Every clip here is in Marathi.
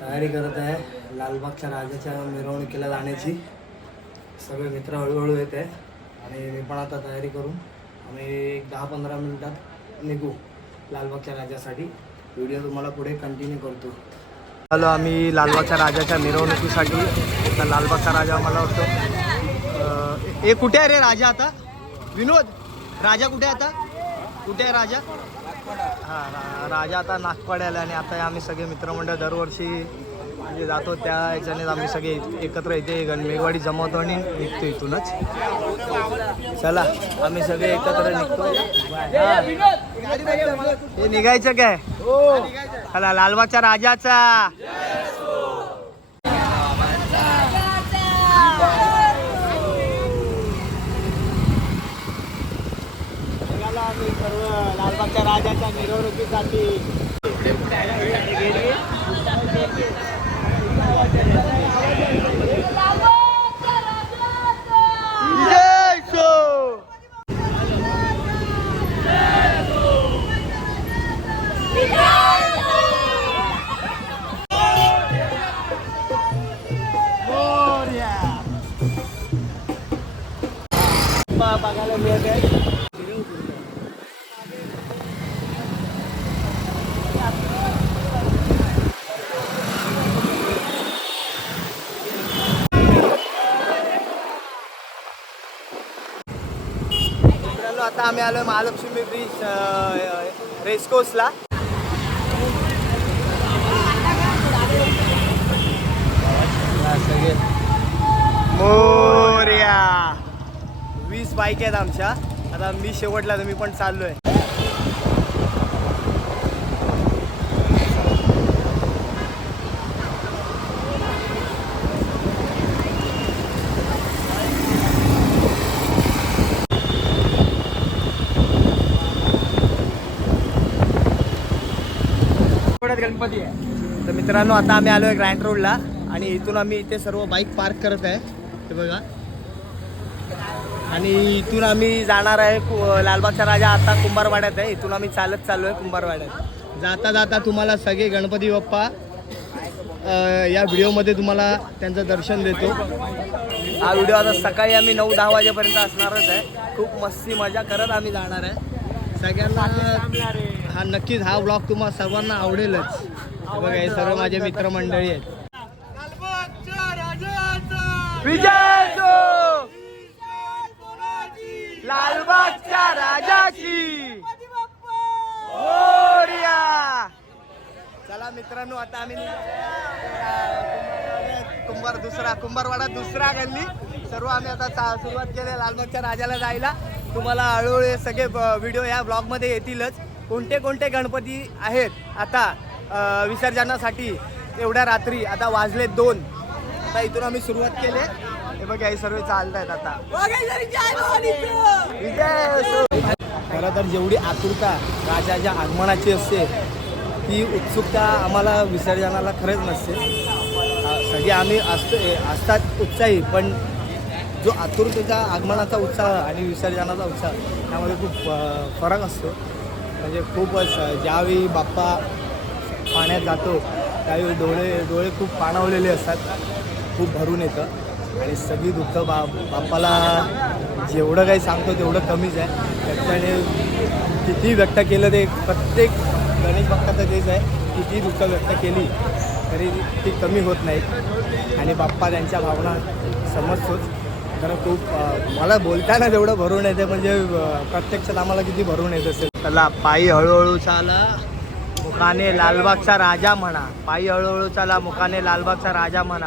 तयारी करत आहे लालबागच्या राजाच्या मिरवणुकीला जाण्याची. सगळे मित्र हळूहळू येत आहे आणि मी पण आता तयारी करून आम्ही एक 10-15 मिनिटात निघू लालबागच्या राजासाठी. व्हिडिओ तुम्हाला पुढे कंटिन्यू करतो. आलो आम्ही लालबागच्या राजाच्या मिरवणुकीसाठी. आता लालबागचा राजा मला वाटतं हे कुठे आहे रे राजा आता? विनोद, राजा कुठे आहे आता? कुठे आहे राजा? हां, राजा आता नागपाड्याला. आणि आता आम्ही सगळे मित्रमंडळ दरवर्षी म्हणजे जातो त्या ह्याच्याने आम्ही सगळे एकत्र इथे मेघवाडी जमवतो आणि निघतो इथूनच. चला आम्ही सगळे एकत्र निघतो. हे निघायचं काय? चला लालबागच्या राजाचा. आम्ही सर्व लालबागच्या राजाच्या मिरवणुकीसाठी. बघायला मिळत आहे. आता आम्ही आलोय महालक्ष्मी ब्रिज रेसकोर्सला. सगळे मोरया 20 बाईक आहेत आमच्या. आता मी शेवटला तर मी पण चाललोय. गणपती आहे तर मित्रांनो आता आम्ही आलोय ग्रँड रोडला आणि इथून आम्ही इथे सर्व बाईक पार्क करत आहे. हे बघा. आणि इथून आम्ही जाणार आहे लालबागचा राजा आता कुंभारवाड्यात आहे. इथून आम्ही चालत चाललोय कुंभारवाड्यात. जाता जाता तुम्हाला सगळे गणपती बाप्पा या व्हिडिओमध्ये तुम्हाला त्यांचं दर्शन देतो. हा व्हिडिओ आता सकाळी आम्ही 9-10 वाजेपर्यंत असणारच आहे. खूप मस्ती मजा करत आम्ही जाणार आहे. सगळ्यांना हा नक्कीच हा व्लॉग तुम्हाला सर्वांना आवडेलच. बघा हे सर्व माझे मित्रमंडळी आहेत. विजय असो लालबागच्या राजाची. चला मित्रांनो आता आम्ही कुंभारवाडा दुसरा गल्ली सर्व आम्ही आता सुरुवात केली लालबागच्या राजाला जायला. तुम्हाला हळूहळू सगळे व्हिडिओ या ब्लॉगमध्ये येतीलच. कोणते कोणते गणपती आहेत आता विसर्जनासाठी एवढ्या रात्री. आता वाजले 2. आता इथून आम्ही सुरुवात केली. हे बघा हे सर्व चालत आहेत आता. खरं तर जेवढी आतुरता राजाच्या आगमनाची असते ती उत्सुकता आम्हाला विसर्जनाला खरंच नसते. सगळे आम्ही असतात उत्साही, पण जो आतुरतेचा आगमनाचा उत्साह आणि विसर्जनाचा उत्साह त्यामध्ये खूप फरक असतो. म्हणजे खूपच ज्यावेळी बाप्पा पाण्यात जातो त्यावेळी डोळे खूप पाणावलेले असतात. खूप भरून येतं आणि सगळी दुःख बाप्पाला जेवढं काही सांगतो तेवढं कमीच आहे. त्याच्याने किती व्यक्त केलं ते प्रत्येक गणेश भक्ताचं तेच आहे. किती दुःख व्यक्त केली तरी ती कमी होत नाही आणि बाप्पा त्यांच्या भावना समजतोच. तर खूप मला बोलताना जेवढं भरून येते म्हणजे प्रत्यक्षात आम्हाला किती भरून येत असेल. चला पायी हळूहळू चाला मुखाने लालबागचा राजा म्हणा. पायी हळूहळू चाला मुखाने लालबागचा राजा म्हणा.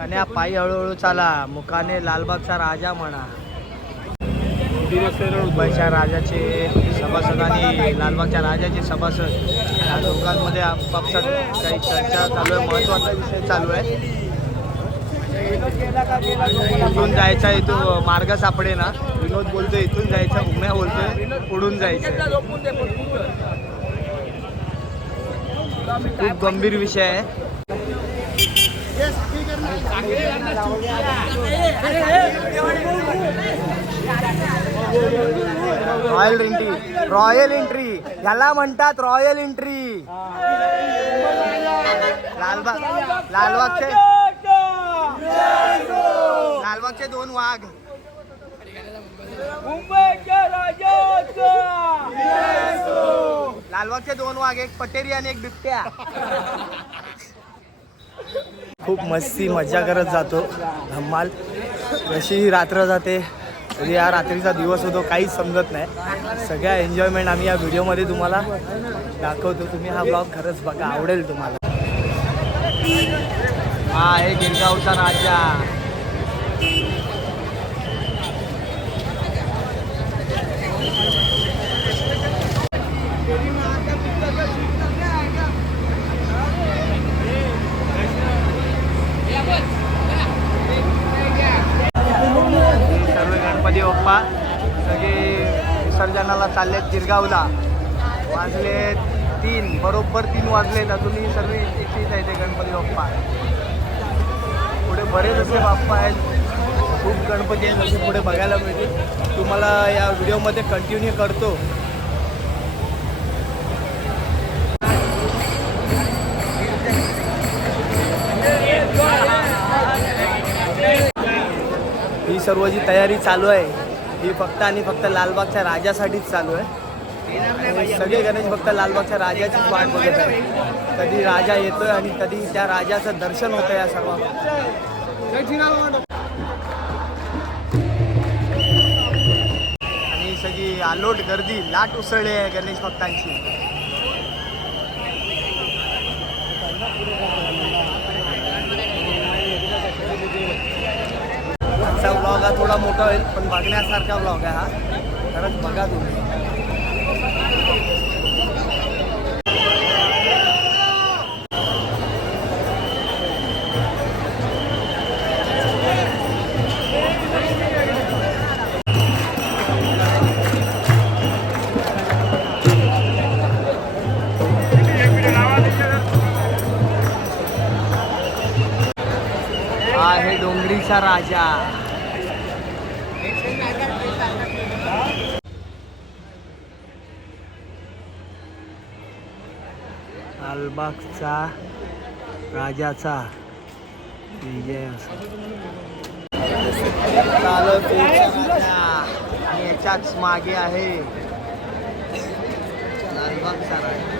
आणि पायी हळूहळू चाला मुखाने लालबागचा राजा म्हणा. मुंबईच्या राजाचे सभासद आणि लालबागच्या राजाचे सभासद या दोघांमध्ये आपापसात काही चर्चा चालू आहे. महत्त्वाचा विषय चालू आहे. इथून जायचा इथून मार्ग सापडे ना. विनोद बोलतोय इथून जायचं, उम्या बोलतोय पुढून जायचं. खूप गंभीर विषय आहे. रॉयल एंट्री याला म्हणतात. रॉयल एंट्री लालबागचे 2 वाघ. लालबागचे 2 वाघ, एक पटेरी आणि एक बिबट्या. खूप मस्ती मजा करत जातो. धम्माल कशी रात्र जाते तरी या रात्रीचा दिवस होतो काहीच समजत नाही. सगळ्या एन्जॉयमेंट आम्ही या व्हिडिओमध्ये तुम्हाला दाखवतो. तुम्ही हा ब्लॉग खरंच बघा, आवडेल तुम्हाला. हा आहे गिरगावचा राजा. सर्व गणपती बाप्पा सगळे विसर्जनाला चाललेत गिरगावला. वाजले 3, बरोबर 3 वाजलेत. अजूनही सर्व इच्छित आहे ते गणपती बाप्पा. पुढे बरेच असे बाप्पा आहेत, खूप गणपती आहेत असे पुढे बघायला मिळतील. तुम्हाला या व्हिडिओमध्ये कंटिन्यू करतो. ही सर्व जी तयारी चालू आहे ही फक्त आणि फक्त लालबागच्या राजासाठीच चालू आहे. सगळे गणेश भक्त लालबागच्या राजाचीच वाट बघत आहे. कधी राजा येतोय आणि कधी त्या राजाचं दर्शन होतं या सर्व. आणि सगळी आलोट गर्दी लाट उसळली आहे गणेश भक्तांची. आजचा ब्लॉग हा थोडा मोठा होईल पण बघण्यासारखा ब्लॉग आहे हा. खरंच बघा तुम्ही. हा आहे डोंगरीचा राजा. लालबागचा राजाचा विजय. आणि याच्याच मागे आहे लालबागचा राजा.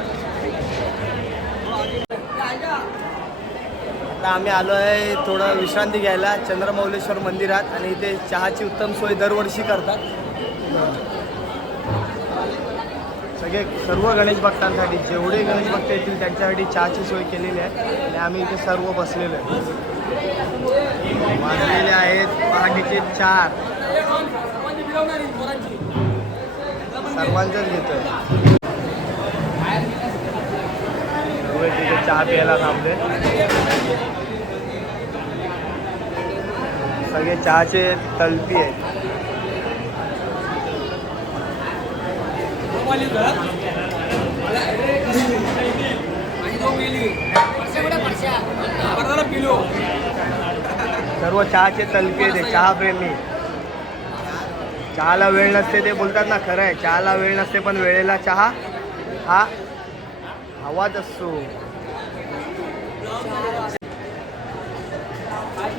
आता आम्ही आलो आहे थोडं विश्रांती घ्यायला चंद्रमौलेश्वर मंदिरात. आणि इथे चहाची उत्तम सोय दरवर्षी करतात. सगळे सर्व गणेश भक्तांसाठी जेवढे गणेश भक्त येतील त्यांच्यासाठी चहाची सोय केलेली आहे. आणि आम्ही इथे सर्व बसलेलो आहे. वाजलेले आहेत पहाटेचे 4. सर्वांचंच घेतोय. तिथे चहा प्यायला थांबले. सगळे चहाचे तलपी आहेत. सर्व चहाचे तलपी आहेत. चहा प्रेमी. चहाला वेळ नसते ते बोलतात ना, खरं आहे. चहाला वेळ नसते पण वेळेला चहा हा आवाज असतो.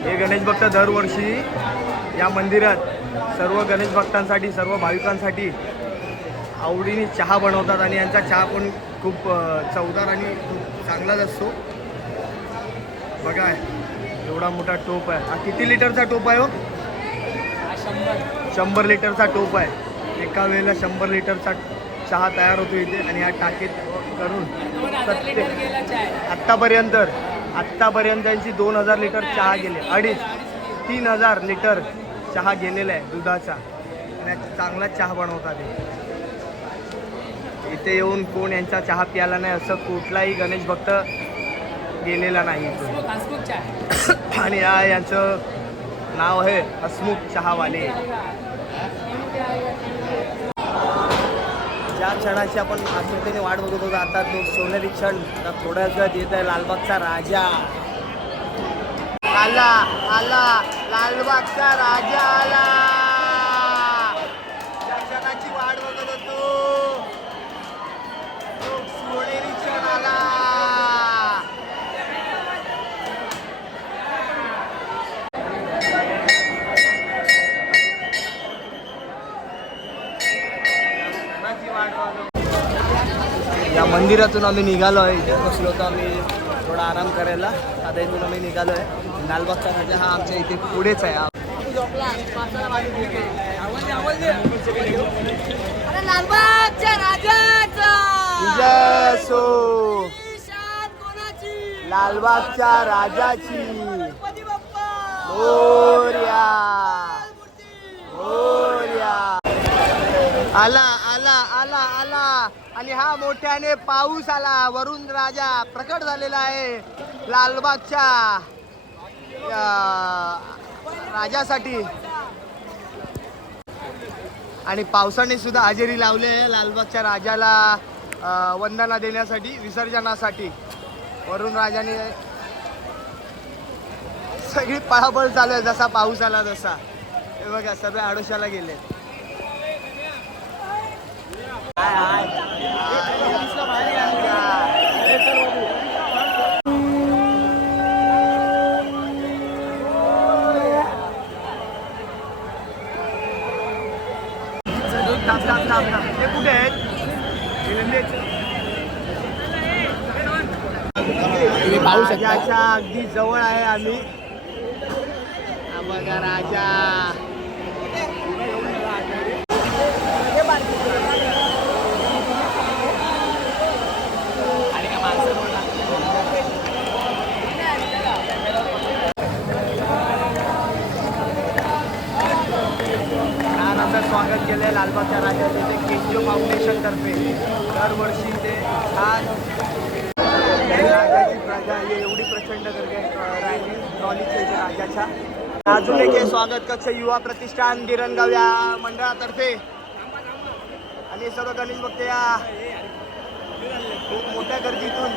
हे गणेश भक्त दरवर्षी या मंदिरात सर्व गणेश भक्तांसाठी सर्व भाविकांसाठी आवडीने चहा बनवतात. आणि यांचा चहा पण खूप चवदार आणि खूप चांगलाच असतो. बघा एवढा मोठा टोप आहे. हा किती लिटरचा टोप आहे हो? 100 लिटरचा टोप आहे. एका वेळेला 100 लिटरचा चहा तयार होतो इथे. आणि ह्या टाकीत करून आत्तापर्यंत यांची 2000 लिटर चहा गेले. 2,500-3,000 लिटर चहा गेलेला आहे दुधाचा. आणि चांगला चहा बनवतात. इथे येऊन कोण यांचा चहा प्यायला नाही असं कुठलाही गणेश भक्त गेलेला नाही. आणि यांचं नाव आहे हसमुख चहावाले. ज्या क्षणाची आपण आतुरतेने वाट बघत होतो आता तो सोनेरी क्षण थोड्याच वेळात येत आहे. लालबागचा राजा आला लालबागचा राजा आला. ज्या क्षणाची वाट बघत होतो तो सोनेरी क्षण आला. मंदिरातून आम्ही निघालो आहे. इथे बसलो होतो आम्ही थोडा आराम करायला. आता इथून आम्ही निघालो आहे. लालबागचा राजा हा आमच्या इथे पुढेच आहे. लालबागच्या राजाचा विजय असो लालबागच्या राजाची. मोरया मोरया. आला आला आला आला आणि हा मोठ्याने पाऊस आला. वरून राजा प्रकट झालेला आहे लालबागच्या राजासाठी. आणि पावसाने सुद्धा हजेरी लावली आहे लालबागच्या राजाला वंदना देण्यासाठी, विसर्जनासाठी. वरून राजाने सगळी पळापळ चालू आहे. जसा पाऊस आला तसा. हे बघा सर्व आडोशाला गेले. हे कुठे आहेत? राजाच्या अगदी जवळ आहे आम्ही. हा बघा राजा. स्वागत केलंय लालबागच्या राजाचे ते केजीओ फाउंडेशन तर्फे. दरवर्षी ते छान राजाची प्रजा एवढी प्रचंड राहिली ट्रॉलीचे राजाच्या. अजून एक स्वागत कक्ष युवा प्रतिष्ठान गिरणगाव या मंडळातर्फे. आणि सर्व गणेश भक्त या खूप मोठ्या गर्दीतून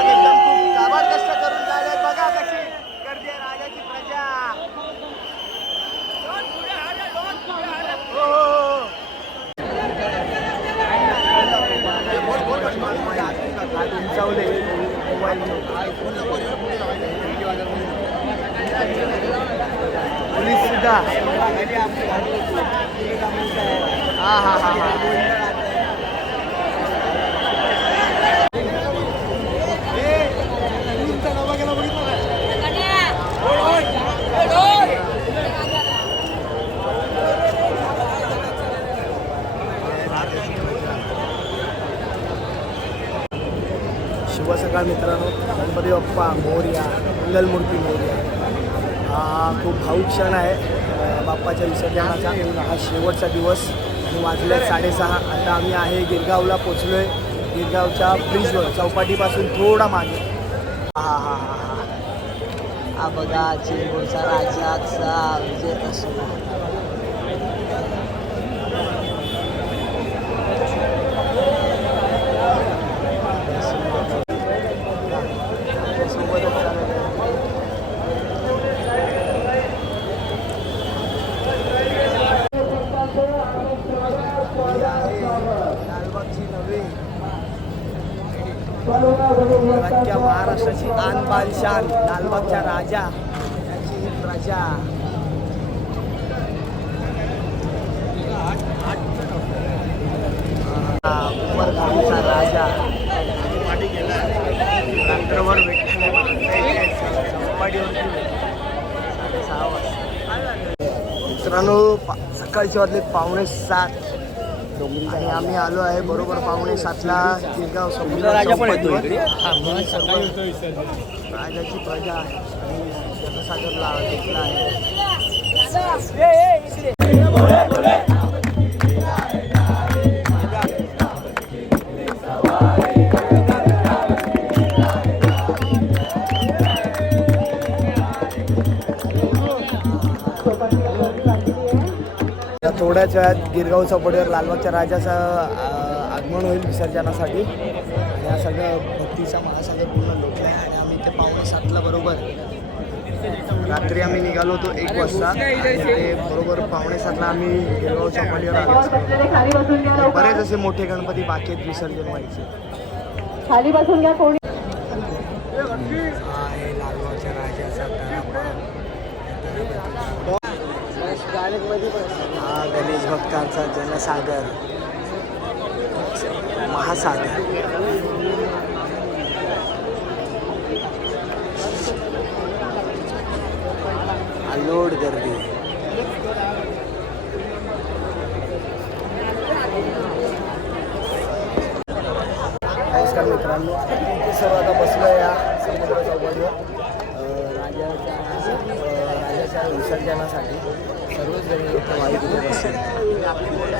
एकदम खूप काबाड कष्ट करून झाले. बघा कशी गर्दी आहे राजाची प्रजा. पोलीस सुद्धा. हा हा हा हा. शुभ सकाळ मित्रांनो. गणपती बाप्पा मोरया, मंगलमूर्ती मोरया. हा खूप भाऊक क्षण आहे बाप्पाच्या विसर्जनाचा. हा शेवटचा दिवस आणि वाजले 6:30. आता आम्ही आहे गिरगावला पोचलो आहे. गिरगावच्या ब्रिजवर चौपाटीपासून थोडा मागे. हा हा हा हा हा बघा चेंबूरचा राजाचा विजय असो. महाराष्ट्राची आन बान शान लालबागच्या राजा याची प्रजा. उमरगावचा राजा रात्रभर मित्रांनो. सकाळची वाजले 6:45 आणि आम्ही आलो आहे बरोबर 6:45ला गिरगाव समुद्र चौपाटीवर. राजाची प्रजा आणि जनसागरला घेतला आहे. थोड्याच वेळात गिरगाव चौपाटीवर लालबागच्या राजाचं आगमन होईल विसर्जनासाठी. या सगळं भक्तीचा महासागर पूर्ण लोक आहे. आणि आम्ही ते 6:45ला बरोबर रात्री आम्ही निघालो होतो 1 वाजता. ते बरोबर 6:45ला आम्ही गिरगाव चौपाटीवर आलो. बरेच असे मोठे गणपती बाकी आहेत विसर्जन व्हायचे. खाली बसून घ्या कोणी. आहे लालबागच्या राजाचा हा गणेश भक्तांचा जनसागर. हा 7 आहे. लोड गर्दी. नमस्कार मित्रांनो, इथे सर्व आता बसलो या समुद्र चौपाटीवर राजाच्या विसर्जनासाठी. सर्वच जण वाईकडे बसले,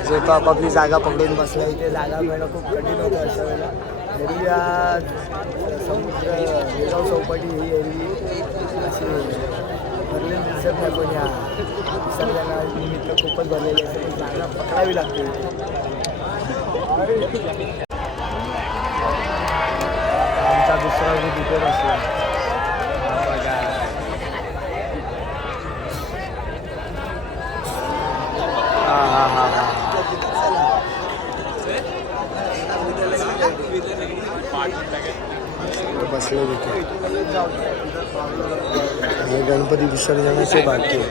जो तो आपापली जागा पकडून बसला. इथे जागा मिळणं खूप कठीण होतं अशा वेळेला. एरवी या समुद्र बेळगाव चौपाटी ही एरवी अशी भरलेली दिसत नाही, पण या विसर्जनानिमित्त खूपच भरलेली असते. पण जागा पकडावी लागते. आमचा दुसरा जो तिथे बसला बघा. बसलो तिथे. हे गणपती विसर्जनाचे बाकी आहे.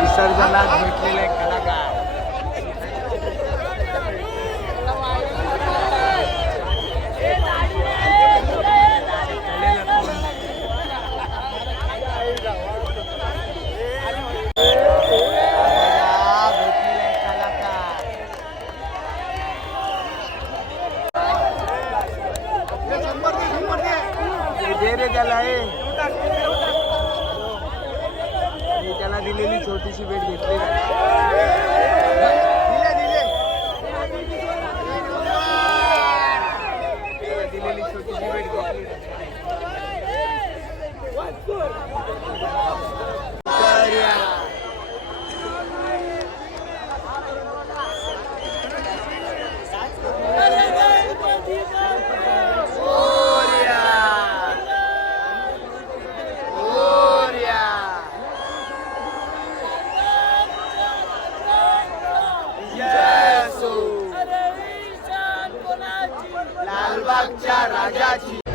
विसर्जनात भेटलेले कलाकार. त्याला दिलेली छोटीशी भेट घेतली. दिलेली छोटीशी भेट घेतली.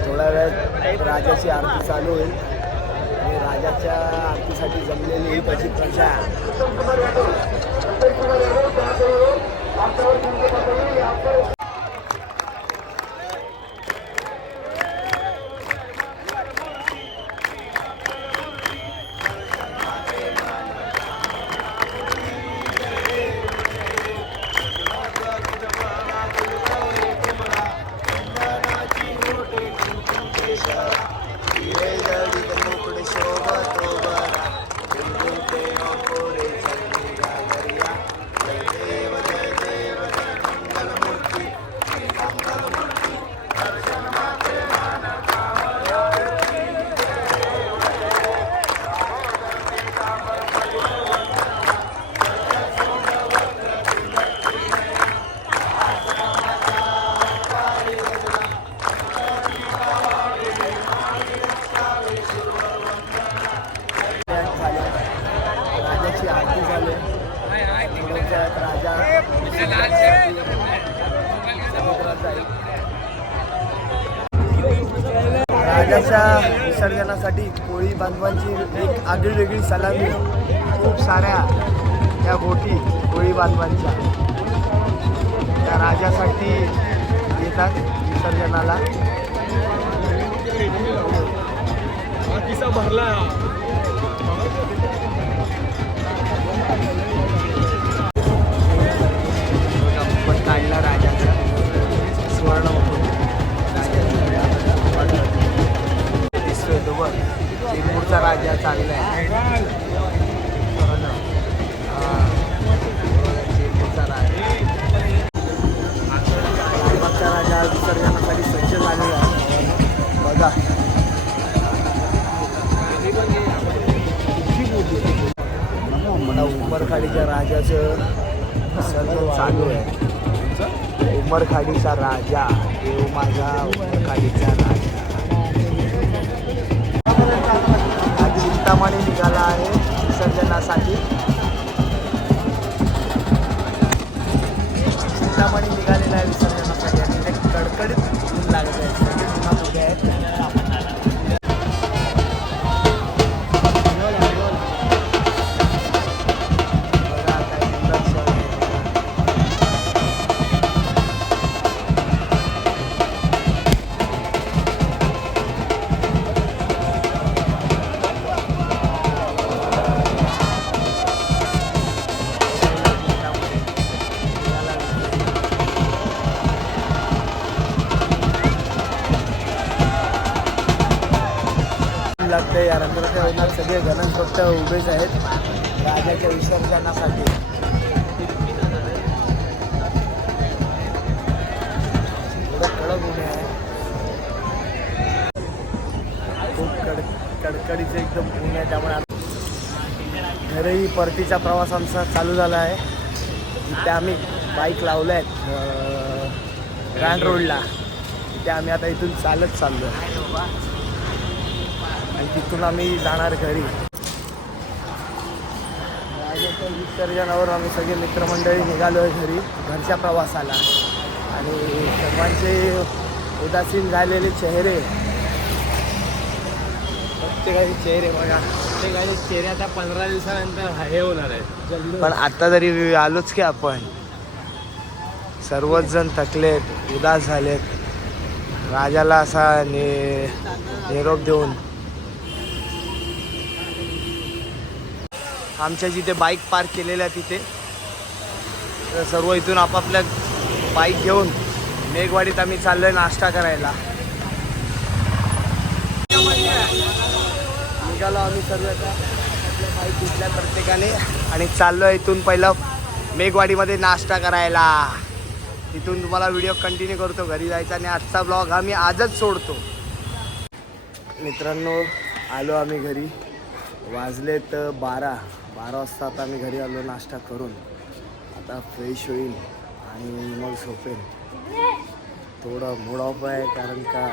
थोड्या वेळात राजाची आरती चालू होईल आणि राजाच्या आरतीसाठी जमलेली ही त्याची प्रजा. राजाच्या विसर्जनासाठी कोळी बांधवांची एक आगळीवेगळी सलामी. खूप साऱ्या या बोटी कोळी बांधवांच्या त्या राजासाठी येतात विसर्जनाला. भरला काढला राजाचा स्वर्ण दिसतोय तो बघ. चेंबूरचा राजा चाललाय. चेंबूरचा राजा लालबागचा राजा विसर्जनासाठी सज्ज झालेला आहे बघा. उमरखाडीच्या राजाचं विसर्जन चालू आहे. उमरखाडीचा राजा, देव माझा उमरखाडीचा राजा. हा चिंतामणी निघाला आहे विसर्जनासाठी. चिंतामणी निघालेला आहे विसर्जनासाठी आणि लागते. या रंगाच्या वैनात सगळे गणेश भक्त उभेच आहेत राजाच्या विसर्जनासाठी. थोडं कडक ऊन आहे, खूप कडकडीचं एकदम ऊन आहे. त्यामुळे घरही परतीचा प्रवास आमचा चालू झाला आहे. तिथे आम्ही बाईक लावलं आहेत ग्रँड रोडला. तिथे आम्ही आता इथून चालत चाललो आणि तिथून आम्ही जाणार घरी. राजाच्या विसर्जनावर आम्ही सगळे मित्रमंडळी निघालो आहे घरी घरच्या प्रवासाला. आणि सर्वांचे उदासीन झालेले चेहरे, प्रत्येकाचे चेहरे बघा, प्रत्येकाचे चेहरे आता 15 दिवसानंतर हे होणार आहे. पण आता तरी आलोच की आपण. सर्वच जण थकलेत, उदास झालेत. राजाला असा निरोप देऊन आमच्या जिथे बाईक पार्क केलेल्या तिथे तर सर्व इथून आपापल्या बाईक घेऊन मेघवाडीत आम्ही चाललोय नाश्ता करायला. निघालो आम्ही सर्व आता आपल्या बाईक घेतल्या प्रत्येकाने आणि चाललो इथून पहिलं मेघवाडीमध्ये नाश्ता करायला. इथून तुम्हाला व्हिडिओ कंटिन्यू करतो घरी जायचा. आणि आजचा ब्लॉग आम्ही आजच सोडतो. मित्रांनो आलो आम्ही घरी, वाजलेत 12 वाजता. आता आम्ही घरी आलो नाश्ता करून. आता फ्रेश होईल आणि मग झोपेल. थोडं मूड ऑफ आहे कारण का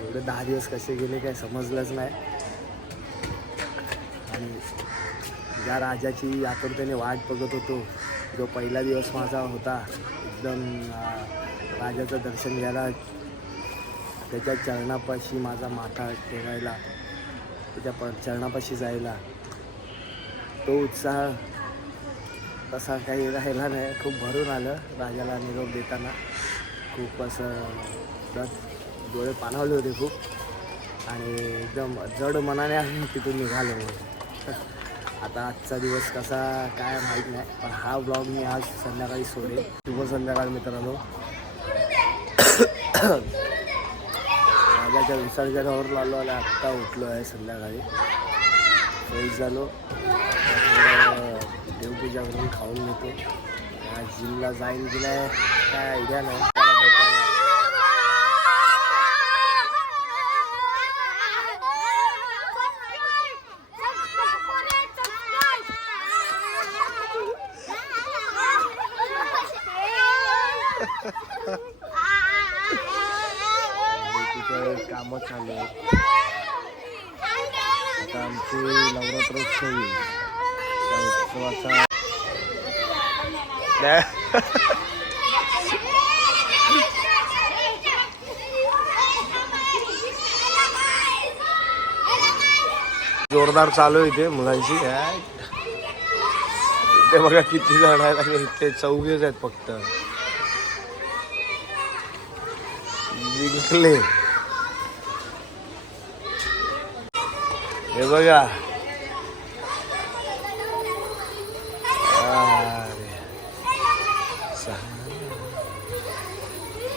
एवढे 10 दिवस कसे गेले काय समजलंच नाही. आणि ज्या राजाची आतुरतेने वाट बघत होतो, जो पहिला दिवस माझा होता एकदम राजाचं दर्शन घ्यायला, त्याच्या चरणापाशी माझा माथा ठेवायला, त्याच्या चरणापाशी जायला, तो उत्साह तसा काही राहिला नाही. खूप भरून आलं राजाला निरोप देताना. खूप असं डोळे पाणावले होते खूप. आणि एकदम जड मनाने आम्ही तिथून निघालो. आता आजचा दिवस कसा काय माहीत नाही, पण हा ब्लॉग मी आज संध्याकाळी सोडेल. शुभ संध्याकाळ मित्रांनो. राजाच्या विसर्जनावर आलो आणि आत्ता उठलो आहे संध्याकाळी. फ्रेश झालो, देवपूजा करून खाऊन घेतो. आज जिमला जाईन की नाही काय आयडिया नाही. कामं चालू आहेत. आता आमचे नवरात्रोत्सव येईल. त्या उत्सवाचा जोरदार चालू आहे इथे मुलांची. ते बघा किती जण आहेत आणि इथे 24 आहेत फक्त. जिंकले हे बघा.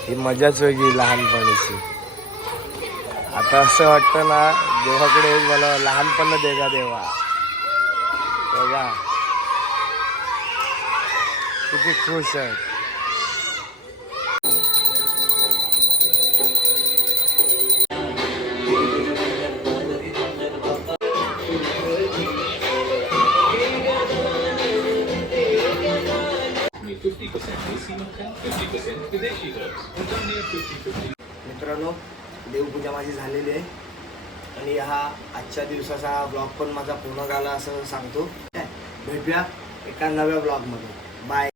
ही मजाच वेगळी लहानपणीची. आता असं वाटतं ना देवाकडे मला लहानपण दे का देवा. बघा किती खुश आहे. मित्रांनो देवपूजा माझी झालेली आहे आणि हा आजच्या दिवसाचा ब्लॉग पण माझा पूर्ण झाला असं सांगतो. भेटूया एका नव्या ब्लॉगमध्ये. बाय.